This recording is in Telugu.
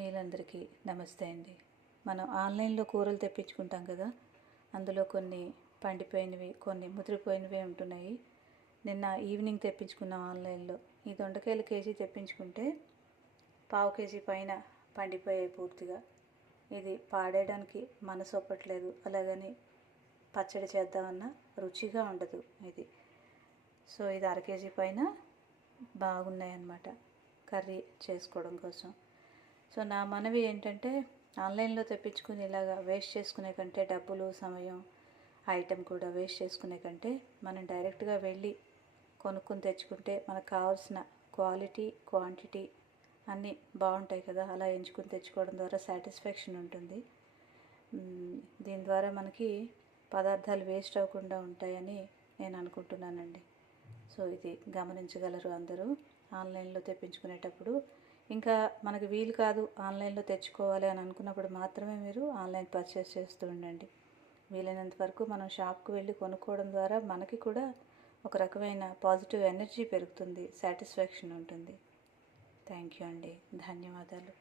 ఆత్మీయులందరికీ నమస్తే అండి. మనం ఆన్లైన్లో కూరలు తెప్పించుకుంటాం కదా, అందులో కొన్ని పండిపోయినవి, కొన్ని ముదిరిపోయినవి ఉంటున్నాయి. నిన్న ఈవినింగ్ తెప్పించుకున్నాం ఆన్లైన్లో. ఈ దొండకాయలు కేజీ తెప్పించుకుంటే పావు కేజీ పైన పండిపోయాయి పూర్తిగా. ఇది పాడేయడానికి మనసు ఒప్పట్లేదు, అలాగని పచ్చడి చేద్దామన్నా రుచిగా ఉండదు ఇది. సో ఇది అర కేజీ పైన బాగున్నాయి అన్నమాట కర్రీ చేసుకోవడం కోసం. సో నా మనవి ఏంటంటే, ఆన్లైన్లో తెప్పించుకుని ఇలాగా వేస్ట్ చేసుకునే కంటే, డబ్బులు, సమయం, ఐటెం కూడా వేస్ట్ చేసుకునే కంటే మనం డైరెక్ట్గా వెళ్ళి కొనుక్కొని తెచ్చుకుంటే మనకు కావాల్సిన క్వాలిటీ, క్వాంటిటీ అన్నీ బాగుంటాయి కదా. అలా ఎంచుకుని తెచ్చుకోవడం ద్వారా సాటిస్ఫాక్షన్ ఉంటుంది. దీని ద్వారా మనకి పదార్థాలు వేస్ట్ అవ్వకుండా ఉంటాయని నేను అనుకుంటున్నానండి. సో ఇది గమనించగలరు అందరూ ఆన్లైన్లో తెప్పించుకునేటప్పుడు. ఇంకా మనకి వీలు కాదు ఆన్లైన్లో తెచ్చుకోవాలి అని అనుకున్నప్పుడు మాత్రమే మీరు ఆన్లైన్ పర్చేస్ చేస్తూ ఉండండి. వీలైనంత వరకు మనం షాప్కి వెళ్ళి కొనుక్కోవడం ద్వారా మనకి కూడా ఒక రకమైన పాజిటివ్ ఎనర్జీ పెరుగుతుంది, సాటిస్ఫాక్షన్ ఉంటుంది. థ్యాంక్ యూ అండి. ధన్యవాదాలు.